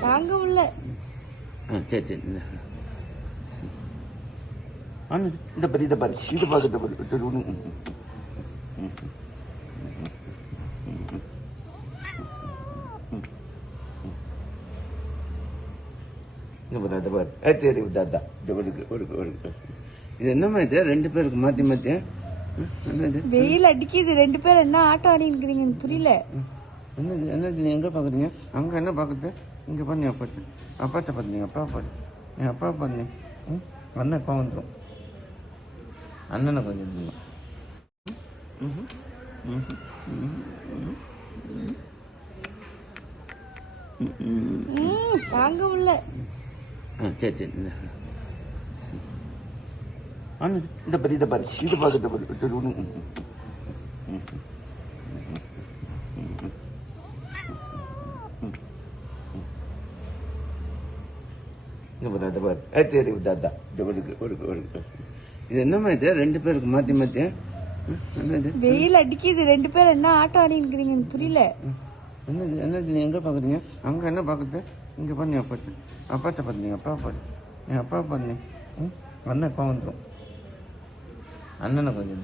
தாங்க முடியல. சரி சரி இந்த பாரு இதை பாரு இது பார்க்க பாரு. இந்த பாரு அதை பாரு. சரி தாத்தா இது ஒருக்கு இது என்னம்மா இது ரெண்டு பேருக்கு மாற்றி மாற்றி என்னது வெயில் அடிக்குது, ரெண்டு பேரும் என்ன ஆட்டம் ஆடி இருக்கிறீங்க எனக்கு புரியல. என்னது என்னது நீ எங்கே பார்க்குறீங்க? அங்கே என்ன பார்க்குறது? இங்கே பண்ணி அப்பாத்து அப்பாத்த பார்த்து அப்பா பாரு என் அப்பா பண்ணி அண்ணன் இப்போ வந்துடும். அண்ணனை கொஞ்சம் தாங்க முடியல. சரி சரி இந்த பாரு இதை பாரு இது பார்க்க பாரு. இந்த பாரு அதை பாரு. சரி தாத்தா இது ஒருக்கு இது என்னம்மா இது ரெண்டு பேருக்கு மாற்றி மாற்றி என்னது வெயில் அடிக்குது, ரெண்டு பேரும் என்ன ஆட்டம் ஆடி இருக்கிறீங்க எனக்கு புரியல. என்னது என்னது நீ எங்கே பார்க்குறீங்க? அங்கே என்ன பார்க்குறது? இங்கே பண்ணி அப்பாத்து அப்பாத்த பார்த்து அப்பா பாரு என் அப்பா பண்ணி அண்ணன் இப்போ வந்துடும். அண்ணனை கொஞ்சம்